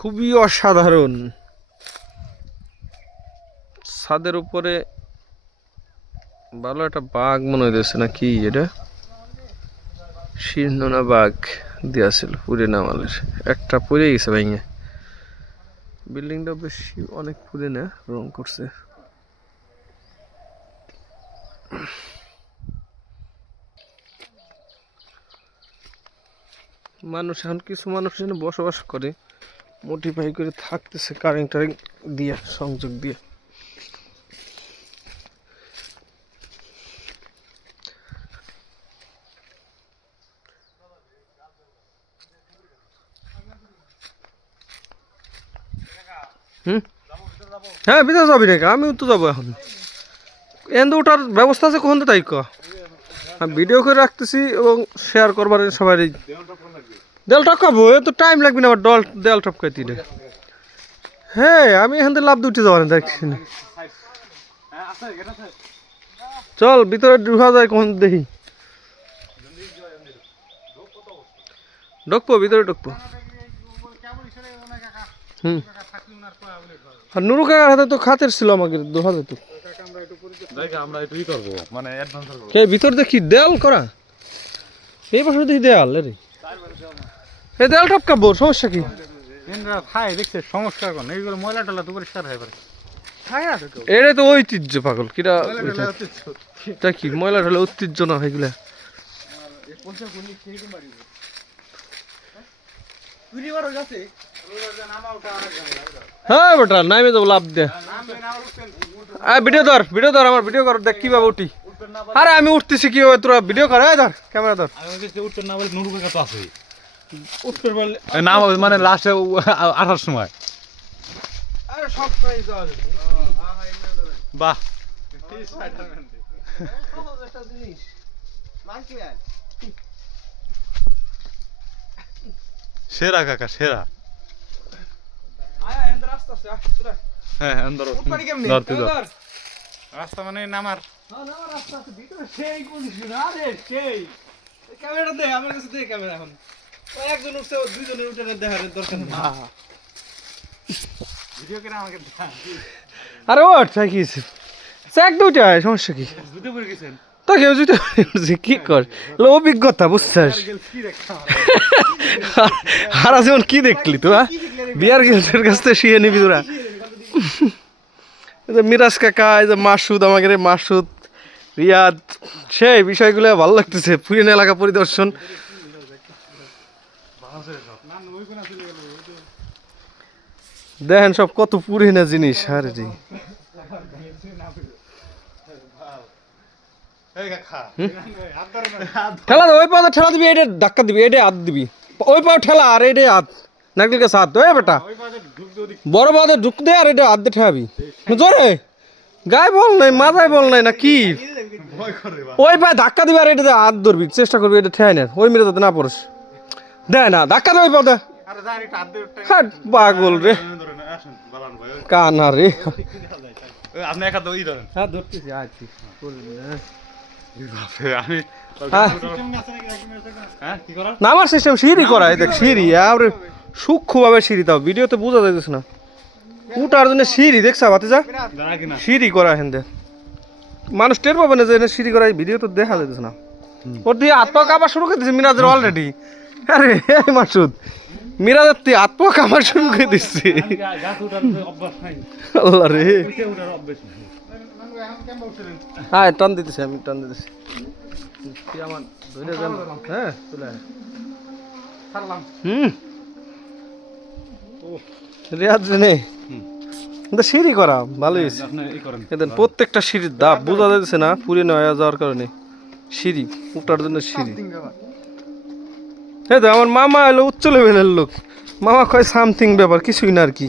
খুবই অসাধারণ। ছাদের উপরে ভালো একটা বাঘ মনে হইতেছে, না কি এটা? শীর্ণ না বাঘ দিয়াছিল পুরে নামালের, একটা পড়ে গেছে ভাইঙে। বিল্ডিংটা বেশি অনেক পুরে না, রং করছে। মানুষ এখন কিছু মানুষ এখানে বসবাস করে, মোটিফাই করে থাকতেছে কারেন্ট টারেন্ট দিয়ে, সংযোগ দিয়ে। হ্যাঁ ভিতরে যাবি নাকি? আমিও তো যাবো এখন। এখান ওঠার ব্যবস্থা আছে কখন তো তাই ক, আমি ভিডিও করে রাখতেছি এবং শেয়ার করবার সবাই। দেয়াল টপকাবো, এ তো টাইম লাগবে না আবার দেয়াল টপকাইতে। হ্যাঁ আমি এখান থেকে লাভ উঠে যাবো না, দেখছি না। চল ভিতরে ঢুকা যায় কখন দেখি। ঢুকবো ভিতরে ঢুকবো। আর নুরু কাকার হাতে তো খাতের ছিল, আমাকে দোহা যেত। ভিতর দেখি দেয়াল করা, এই পাশে দেখি দেয়াল রে। এই দেয়াল টপকাবো, সমস্যা কি? এটাই তো ঐতিহ্য পাগল, কিরা কি ময়লা ঢালে ঐতিহ্য না এগুলা। হ্যাঁ বেটা নামে যাবো, লাভ দে। ভিডিও ধর আমার ভিডিও কর, দেখ কিভাবে উঠি। আরে আমি উঠতেছি কিভাবে, তোরা ভিডিও কর। ধর ক্যামেরা ধর। মানে লাস্টে আসার সময় বাহ সেরা কাকা সেরা। হ্যাঁ রাস্তা মানে নামার ক্যামেরা দে আমার কাছে, দে ক্যামেরা। এখন একজন উঠছে, দুইজনের উঠে দেখার দরকার নেই। ভিডিও করে আমাকে আরে ওঠ থাকিস চেক দুইটা, সমস্যা কি? জুতো পরে গেছেন তো কেউ যদি কি কর, অভিজ্ঞতা বুঝছিস। হারা যেমন কি দেখলি তোরা, বিয়ার গেছের কাছ থেকে শিখে নিবি তোরা। মিরাজ কাকা, এই যে মাসুদ, আমাকে মাসুদ, রিয়াদ, সেই বিষয়গুলো ভালো লাগতেছে। পুরিন এলাকা পরিদর্শন দেখেন, সব কত পুরিনা জিনিস। আরে রে ঠেলা ওই পাও ঠেলা দিবি, এটা ধাক্কা দিবি, এটা হাত দিবি, ওই পাও ঠেলা আর এটা হাত নাকলির কাছে হাত। ওই বেটা বড় পাও ঢুক দে, আর এটা হাত দিয়ে ঠেলাবি জোরে। গায়ে বল নাই, মাথায় বল নাই না কি? ওই পায়ে ধাক্কা দিবি আর এটা হাত ধরবি, চেষ্টা করবি এটা ঠেয়াই না। ওই মেরে যাতে না পড়স, দেয় না ধাক্কা দে ওই পাও দে। পাগল রে কানা রে। আপনি একা তো ধরেন। হ্যাঁ ধরতেছি, আছি নামার সিস্টেম সিঁড়ি করা। দেখ সিঁড়ি আর সূক্ষ্মভাবে সিঁড়ি, তাও ভিডিওতে বোঝা যাইতেছে না। উঠার জন্য সিঁড়ি দেখছা ভাতিজা, সিঁড়ি করা হেন দে। মানুষ টের পাবে না যে সিঁড়ি করা, ভিডিও তো দেখা যাইতেছে না। ওর দিয়ে হাত পা কাঁপা শুরু করে দিচ্ছে মিরাজের অলরেডি। আরে মাসুদ, মিরাজের তুই হাত পা কাঁপা শুরু করে দিচ্ছে। আল্লাহ রে, হ্যাঁ টান দিতেছি, আমি টান দিতেছি। আমার ধরে যান, হ্যাঁ চলে আয়। রিয়াজ নে সিঁড়ি করা ভালোই হয়েছে। প্রত্যেকটা সিঁড়ির দাপ বোঝা যাচ্ছে না, পুরে নেওয়া যাওয়ার কারণে সিঁড়ি উঠার জন্য সিঁড়ি। হ্যাঁ আমার মামা এলো উচ্চ লেভেলের লোক, মামা কয় সামথিং ব্যাপার, কিছুই না আর কি।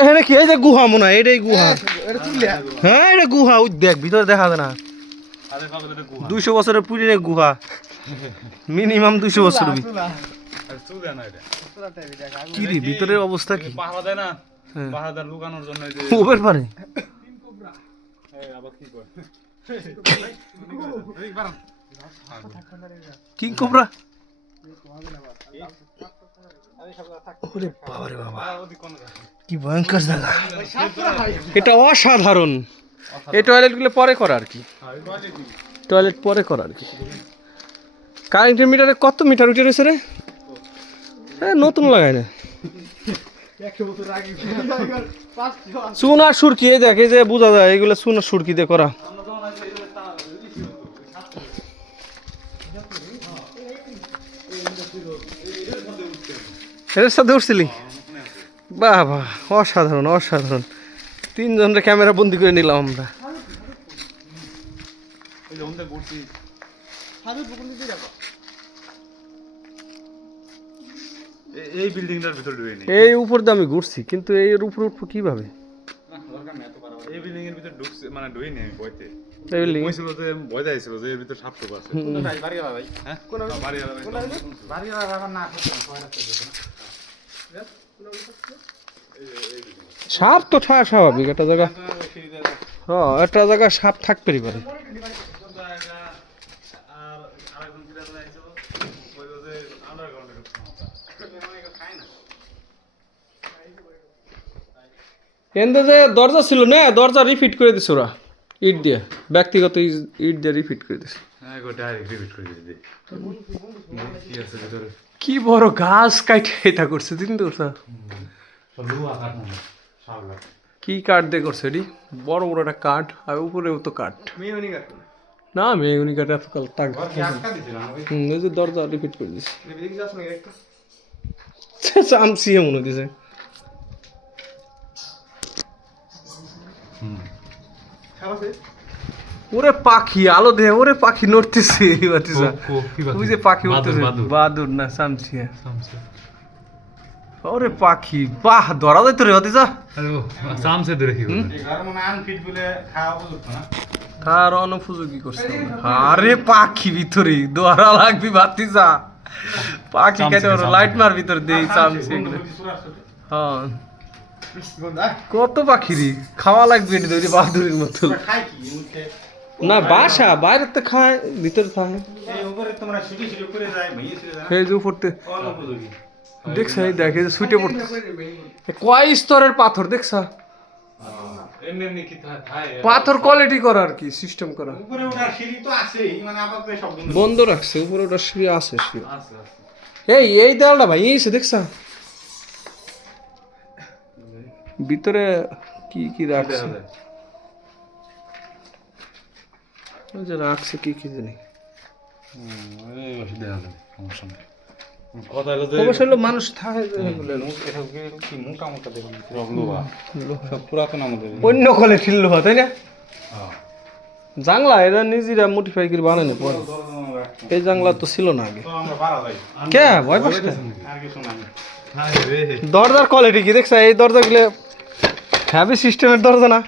এখানে কি এই যে গুহা মনে হয়, এটাই গুহা। হ্যাঁ এটা গুহা, ওই দেখ ভিতরে দেখা যায় না। 200 বছরের পুরনো গুহা, মিনিমাম 200 বছর। কি রে ভিতরের অবস্থা কি? পাহাড় দেয় না, পাহাড় লুকানোর জন্য ওপের পারে কিং কোবরা। ওরে বাবা রে বাবা, ওদিক কোন জায়গা? কি ভয়ঙ্কর জায়গা। এটা অসাধারণ। এই টয়লেটগুলো পরে করা আর কি, টয়লেট পরে করা আর কি। কারেন্টের মিটারে কত মিটার উঠে রয়েছে রে? হ্যাঁ, নতুন লাগায় না। চুন আর সুরকি, এই দেখ, এই যে বোঝা যায় এগুলো চুন আর সুরকি দিয়ে করা। এর সাথে উঠছিলি? বাহ বাহ, অসাধারণ অসাধারণ। তিনজনের ক্যামেরা বন্দি করে নিলাম আমরা। এই যে ওখানে ঘুরছি। এই বিল্ডিংটার ভিতর ঢুকে নেই। এই উপর দিয়ে আমি ঘুরছি, কিন্তু এর উপরে উঠবো কিভাবে? এই বিল্ডিং এর ভিতর ঢুকছে, মানে ঢুই নেই বইতে। এই building? কইছিল যে ভয় যাইছিল যে এর ভিতর সাপ টোপ আছে। বাড়িওয়ালা ভাই, হ্যাঁ বাড়িওয়ালা ভাই, বাড়িওয়ালা আবার না করতে ভয় লাগছে। সাপ তো থাকা স্বাভাবিক, একটা জায়গা। হ্যাঁ, একটা জায়গা সাপ থাকতেই পারে। এনতে যে দরজা ছিল না, দরজা রিফিট করে দিছে ওরা ইট দিয়ে, ব্যক্তিগত ইট দিয়ে রিফিট করে দিছে। হ্যাঁ গো, ডাইরেক্ট রিপিট করে দিই। কি আছে ভিতরে? কি বড় গাছ কাটে এটা করছে, দিন তো স্যার। লুয়া কাট না, শাওলা। কি কাঠ দিয়ে করছে এটি? বড় বড় একটা কাঠ, আর উপরেও তো কাঠ। মেয়নি কাট না, মেগুনি কাঠ এত কাল তাক। আটকা দিছিলাম ওই এই যে দরজা রিপিট করে দিছে। বিল্ডিং যাস না একটা। চামচি মনে দিছে। খাওয়াছে ওরে পাখি, আলো দে, ওরে পাখি নড়তেছে। ওই যে পাখি উঠতেছে, বাদুর না চামচিয়া। ওরে পাখি, বাহ, ধরা যাইতো রে হতে যা। আরে সামসে ধরে কি বলে? এই ঘর মনে আনফিট বলে খাওয়া বুঝছ না। তার অনুপযোগী করছে। আরে পাখি ভিতরে ধরা লাগবি, বাতি যা। পাখি কেটে ওর লাইট মার ভিতর দেই চামচি এগুলো। হ্যাঁ, কত পাখি রে, খাওয়া লাগবে এটা ধরে বাদুরের মতো। খাই কি মুখে? না, বাসা বাইরে তো খায়, ভিতরে থাকে। এই উপরে তোমরা ছুটি ছুটি করে যায়, ভাইয়ে ছেড়ে যায়। এই যে উপরতে অনুপযোগী। দেখছা, এই দেখে যে সুইটে পড়তে কয় স্তরের পাথর দেখছা? এমনি এমনি কি থাকে? পাথর কোয়ালিটি করা আর কি, সিস্টেম করা। উপরে ওঠার সিঁড়ি তো আছেই, মানে আপাতত সব বন্ধ রাখছে, উপরে ওটা সিঁড়ি আছে সিঁড়ি। আছে আছে। এই দেওয়ালটা ভাই এইছে দেখছা? ভিতরে কি কি রাখছে, ওই যে রাখছে কি কি জানি। এই বসে দেখা যাবে, সমস্যা নেই। কথা হলো যে অবশ্য হলো মানুষ থাকে যে এগুলো। এটা কি মোটা মোটা দেখুন, সব লোহা, সব পুরাতন আমাদের। অন্য কোয়ালিটির লোহা, তাই না? হ্যাঁ। জাংলা এরা নিজেরা মডিফাই করে বানানো পরে। এই জাংলা তো ছিল না আগে। তো আমরা পারা যাই। কে ভয় পাস না? আর কিছু নাই। হ্যাঁ রে। দরজার কোয়ালিটি কি দেখছা? এই দরজাগুলো হ্যাভি সিস্টেমের দরজা না,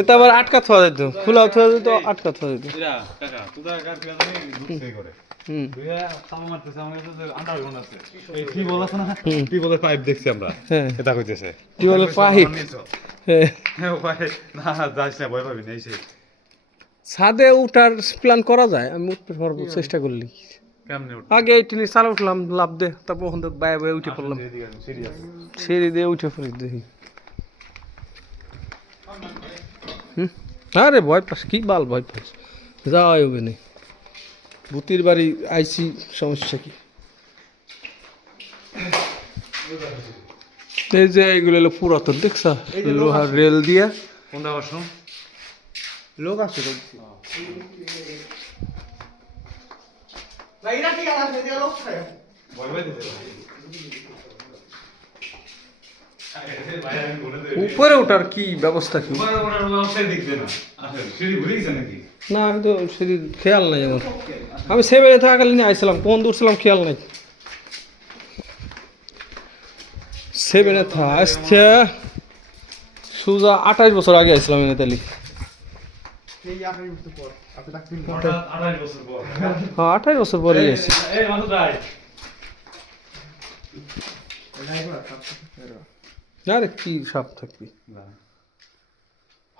এটা আবার আটকা থোয়া যেত, খোলা থোয়া যেত, আটকা থোয়া যেত। এরা কাকা তোরা কার কি জানি ঢুকছে করে। হুম, দুইয়া তাও মারতেছে, আমার কাছে যে আন্ডারগ্রাউন্ড আছে। এই কি বলাছ না? কি বলে পাইপ দেখছি আমরা। হ্যাঁ, এটা কইতেছে। কি বলে পাইপ? হ্যাঁ, হ্যাঁ ভাই, না যাস না, ভয় পাবি না, এই সেই। ছাদে উঠার প্ল্যান করা যায়, আমি উঠতে পারবো চেষ্টা করলি। কেমনে উঠ? আগে এই টিনে চালা উঠলাম, লাভ দে, তারপর ওখান থেকে বায়ে বায়ে উঠে পড়লাম, সিরিয়াস। সিঁড়ি দিয়ে উঠে পড়ি দেখি। আরে ভয় পাস কি, বাল ভয় পাস, যাওয়াই হবে না। ভূতির বাড়ি আইসি, সমস্যা কি? এই যে এইগুলো হলো পুরাতন, দেখছা? লোহার রেল দিয়ে। কোনটা বাসন? লোক আছে ভয় পাই দিতে। উপরে ওঠার কি ব্যবস্থা কি? উপরে ওঠার ব্যবস্থা দেখতে না। আসলে সিঁড়ি ঘুরে গেছে নাকি? না, আমি তো সেদিন খেয়াল নাই আমার। আমি সেভেনে থাকাকালীন আইছিলাম, কোন দূর ছিলাম খেয়াল নাই। সেভেনে আসছে সুজা 28 বছর আগে আইছিলাম এনে তালি। হঠাৎ 28 বছর পর। হ্যাঁ, 28 বছর পরে আইছি। এই মাসুদ ভাই। আরে কি সাপ থাকবি?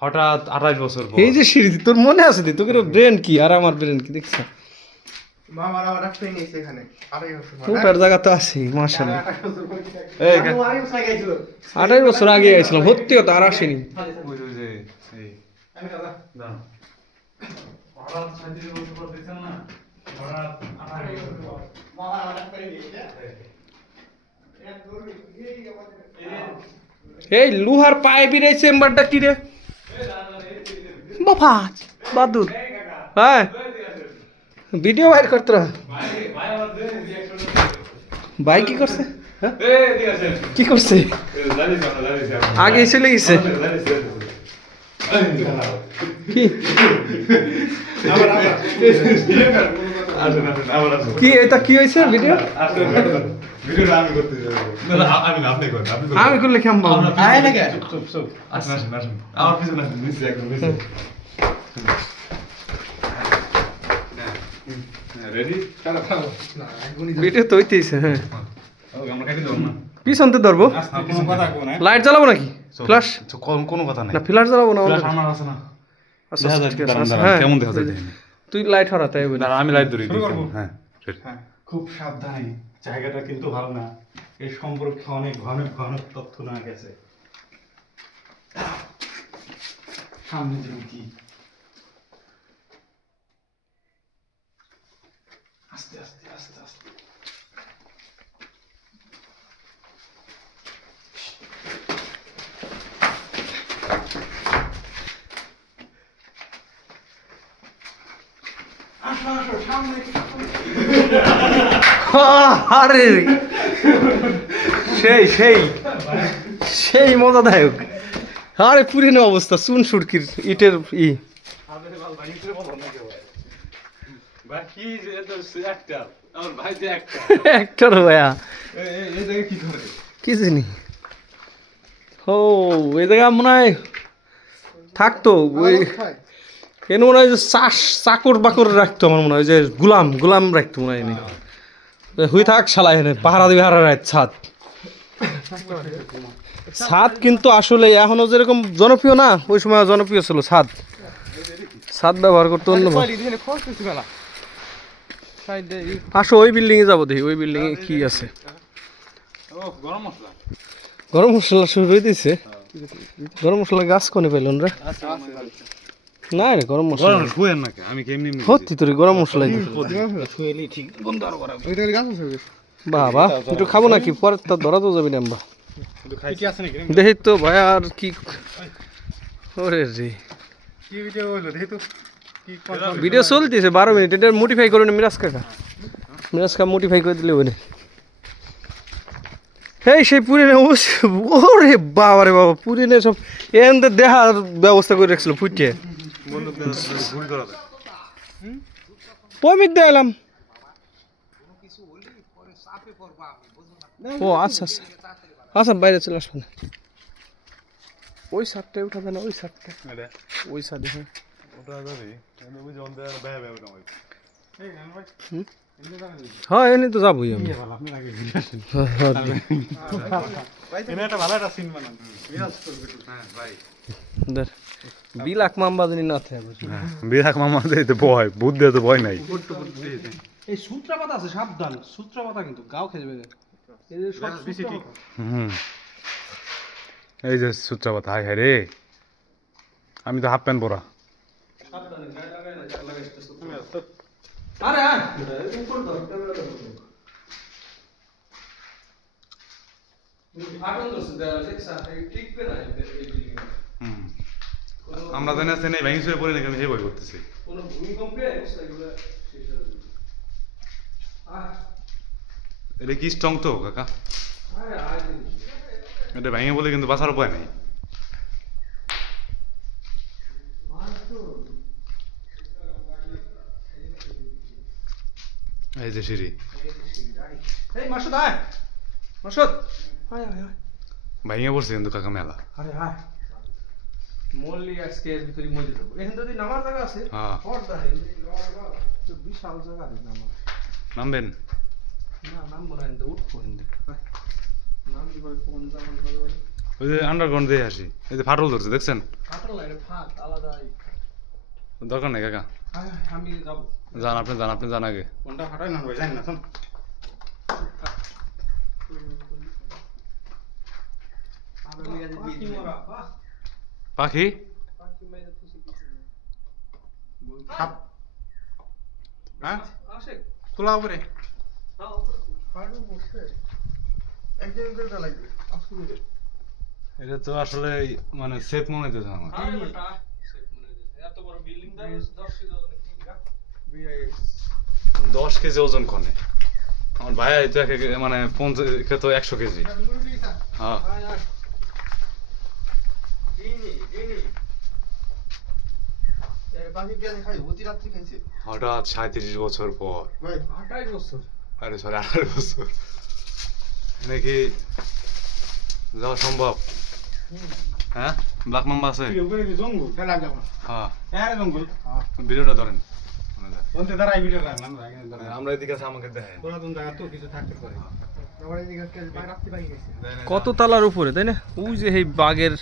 হঠাৎ 28 বছর পর। এই যে সিঁড়ি, তোর মনে আছে তোকে ব্রেন কি আর আমার ব্রেন কি দেখছ? মামার আবার রাখতে নিয়েছে এখানে 28 বছর উঠার জায়গা তো আছে মাশাআল্লাহ। 28 বছর পরে এই আরে উসাই গেছিল 28 বছর আগে আইছিলাম, সত্যি কথা আর আসেনি। ওই যে এই আমি দাদা দাঁড়ান হঠাৎ 37 বছর পর দেখছেন না হঠাৎ 28 বছর পর মামা আবার রাখতে নিয়েছে এই লোহার পাইপের এই চেম্বারটা কি রে বাবা বাদুর? হ্যাঁ ভিডিও বাইর করতে ভাই কি করছে? হ্যাঁ? কি করছে? আগে চলে গেছে কি কি এটা কি হয়েছে ভিডিও? আমি করলে কেমন পাবো? আয় না কে ভিডিও তো হইতেছে। হ্যাঁ পিছনতে ধরবো, লাইট জ্বালাবো নাকি? ফ্ল্যাশ কোনো কথা নাই না ফ্ল্যাশ জ্বালাবো না? ফ্ল্যাশ আমার আছে না আচ্ছা দেখা যায়, ঠিক আছে, দাঁড়ান, আচ্ছা, দাঁড়ান, হ্যাঁ। কেমন দেখা যায় দেখেন। তুই লাইট হরাতে হবে না। দাঁড়া আমি লাইট ধরি শুরু করবো? হ্যাঁ ready। হ্যাঁ খুব সাবধানে, জায়গাটা কিন্তু ভালো না, এই সম্পর্কে অনেক ঘন ঘন তথ্য না গেছে। সামনে দিন কি আস্তে আস্তে আস্তে আস্তে আসো আসো সামনে আরে সেই সেই সেই মজাদায়ক। আরে পুরিনো অবস্থা, চুন সুরকির ইটের ভাই কি যে এটা একটা আমার ভাই যে একটা একটার ভাইয়া এই জায়গায় কি করে কি জানি। ও এই জায়গা মনে হয় থাকতো ওই এনে মনে হয় যে চাকর বাকর রাখতো, আমার মনে হয় যে গুলাম গুলাম রাখতো মনে হয় এনে। হুই থাক শালা এনে পাহারা দিবে হারা রাত ছাদ। ছাদ কিন্তু আসলে এখনো যেরকম জনপ্রিয় না, ওই সময় জনপ্রিয় ছিল ছাদ। ছাদ ব্যবহার করতে অন্য আসো ওই বিল্ডিং এ যাবো, দেখি ওই বিল্ডিং এ কি আছে। ও গরম মশলা গরম মশলা শুরু হয়ে দিছে। গরম মশলা গাছ কোনে পাইলেন রে? না রে গরম মশলা গরম শুয়েন না কে আমি কেমনি সত্যি তোর গরম মশলা শুয়েলি ঠিক বন্ধ আর করা ওইটা গাছ আছে বাবা একটু খাবো নাকি? পরে তো ধরা তো যাবি না আমরা। কি আছে নাকি দেখি তো ভাই আর কি। ওরে রে কি ভিডিও হইলো দেখি তো কি ভিডিও চলতেছে 12 মিনিট। এটা মোটিফাই করে নি মিরাজ কাকা, মিরাজ কাকা মোটিফাই করে দিলে বলে। এই সেই পুরিনে ওরে বাবা রে বাবা, পুরিনে সব এনতে দেখার ব্যবস্থা করে রাখছিল ফুটিয়ে ঘুরি ধরা দেয় পমিক দিলাম। ও আচ্ছা আচ্ছা আচ্ছা বাইরে চলে আসবো না। ওই সারটায় উঠা দেয় না, ওই সারটা এটা ওই সার দেখে ওটা ধরি আমি ওই যে অন্ধকার বেয়া বেয়া ওটা হয় এই গান ভাই হ্যাঁ এনে তো যাবোই আমি। আপনি আগে ভিডিও আসেন হ্যাঁ, হ্যাঁ, এনে একটা ভালো একটা সিন বানান বিরাজ করবে হ্যাঁ ভাই ধর বিলাক মাম্বা জানি না থাকে। বিরাক মামা দিতে ভয় ভূত দিয়ে তো ভয় নাই এই সূত্রা পাতা আছে, সাবধান সূত্রা পাতা কিন্তু গাও খেয়ে যাবে। এই যে সব সূত্রা পাতা। হুম এই যে সূত্রাপাত হাই হাই রে আমি তো হাফ প্যান্ট পরা সাবধানে গায়ে লাগায় না, যা লাগাইছিস তো তুমি আছো। আরে আয় উপর ধর ক্যামেরা ধর। তুমি ফাটল দছে দেওয়া দেখছা এই টিকবে না এই বিল্ডিং। হুম আমরা জানি আছে নেই ভেঙে শুয়ে পড়ে নাকি আমি এই ভয় করতেছি কোন ভূমিকম্পে অবস্থাগুলো শেষ হয়ে যাবে। আয় এটা কি স্ট্রং তো কাকা আয় আয় এটা ভেঙে বলে কিন্তু বাঁচার উপায় নেই এই যে সিঁড়ি এই মাসুদ আয়, মাসুদ আয় আয় আয়। ভেঙে পড়ছে কিন্তু কাকা মেলা আরে আয় মল্লি আজকে এর ভিতরে মজে দেবো। এখান যদি নামার জায়গা আছে হ্যাঁ পর্দা তো বিশাল জায়গা আছে নামার। নামবেন না নামবো না, এনতে উঠবো এনতে। নাম দিবার কোন জামান ভালো ওই যে আন্ডারগ্রাউন্ড দিয়ে আসি এই যে ফাটল ধরছে দেখছেন ফাটল লাগে ফাট আলাদা। দরকার নেই কাকা, আমি যাবো। যান আপনি যান আগে। কোনটা ফাটাই না ভাই, জানি না শোন। পাখি সাপ। হ্যাঁ তোলা উপরে এটা তো আসলে মানে সেফ মনে হইতেছে আমার। 10 কেজি ওজন কনে আমার ভাই তো মানে 50 তো 100 কেজি। হ্যাঁ হঠাৎ 37 বছর পর, আরে সরি 18 বছর নাকি যাওয়া সম্ভব? হ্যাঁ ব্ল্যাক মাম্বা আছে। জঙ্গল ফেলা যাবো হ্যাঁ জঙ্গল। ভিডিওটা ধরেন, বলতে দাঁড়াই ভিডিও রাখলাম আমরা এদিকে আছে আমাকে দেখেন। পুরাতন জায়গা তো কিছু থাকতে পারে। কত তালার উপরে তাই না? ওই যে এই বাঘের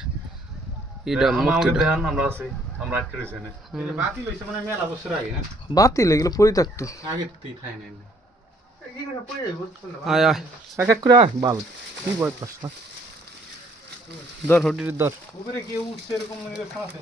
এটা মূর্তিটা দেখেন আমরা আছি, আমরা আটকে রয়েছি এনে। বাতি লইছে মানে মেলা বছর আগে না, বাতিল এগুলো পরিত্যক্ত। আগে তুই খাই নাই। আয় আয় এক এক করে আয় বাল কি ভয় পাস ধর হটির ধর উপরে কেউ উঠছে এরকম মনে আছে।